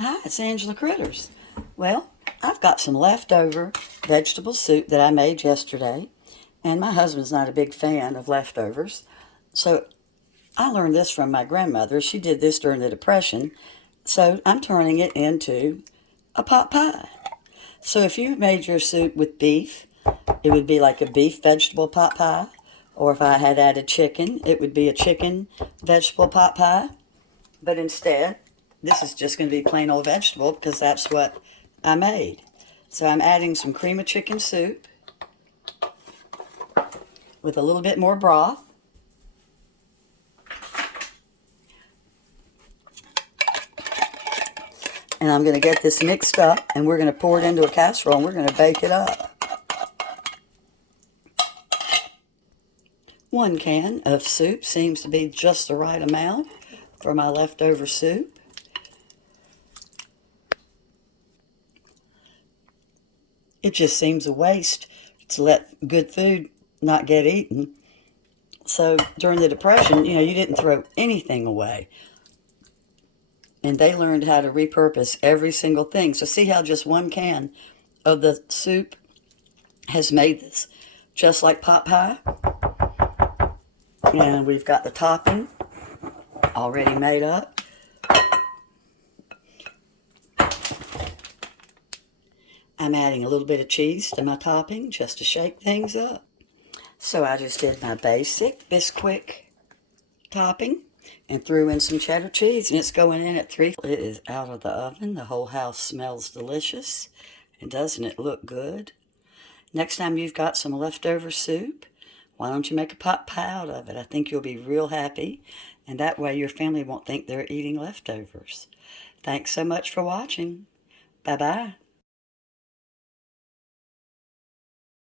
Hi, it's Angela Critters. Well, I've got some leftover vegetable soup that I made yesterday, and my husband's not a big fan of leftovers. So I learned this from my grandmother. She did this during the Depression. So I'm turning it into a pot pie. So if you made your soup with beef, it would be like a beef vegetable pot pie. Or if I had added chicken, it would be a chicken vegetable pot pie. But instead, this is just going to be plain old vegetable because that's what I made. So I'm adding some cream of chicken soup with a little bit more broth. And I'm going to get this mixed up, and we're going to pour it into a casserole, and we're going to bake it up. 1 can of soup seems to be just the right amount for my leftover soup. It just seems a waste to let good food not get eaten. So during the Depression, you didn't throw anything away. And they learned how to repurpose every single thing. So see how just 1 can of the soup has made this just like pot pie. And we've got the topping already made up. I'm adding a little bit of cheese to my topping just to shake things up. So I just did my basic Bisquick topping and threw in some cheddar cheese, and it's going in at 3. It is out of the oven. The whole house smells delicious. And doesn't it look good? Next time you've got some leftover soup, why don't you make a pot pie out of it? I think you'll be real happy, and that way your family won't think they're eating leftovers. Thanks so much for watching. Bye-bye.